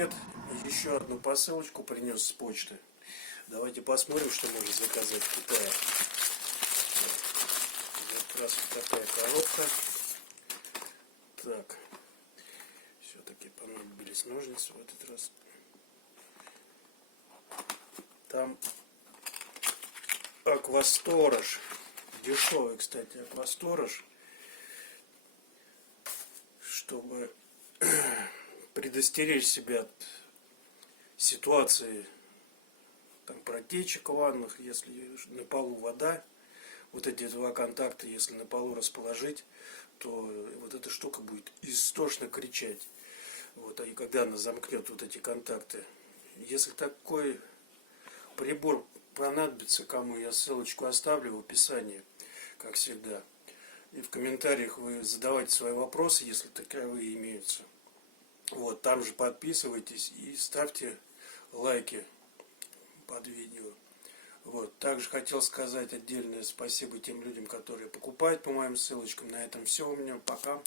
привет! Еще одну посылочку принес с почты. Давайте посмотрим, что можно заказать в Китае. Вот раз вот такая коробка. Так, все-таки понадобились ножницы в этот раз. Там аквасторож. Дешевый, кстати, аквасторож. Чтобы предостеречь себя от ситуации там, протечек ванных, если на полу вода, вот эти два контакта, если на полу расположить, то вот эта штука будет истошно кричать. Вот, и когда она замкнет вот эти контакты. Если такой прибор понадобится кому, я ссылочку оставлю в описании, как всегда. И в комментариях вы задавайте свои вопросы, если таковые имеются. Вот, там же подписывайтесь и ставьте лайки под видео. Вот, также хотел сказать отдельное спасибо тем людям, которые покупают по моим ссылочкам. На этом все у меня. Пока.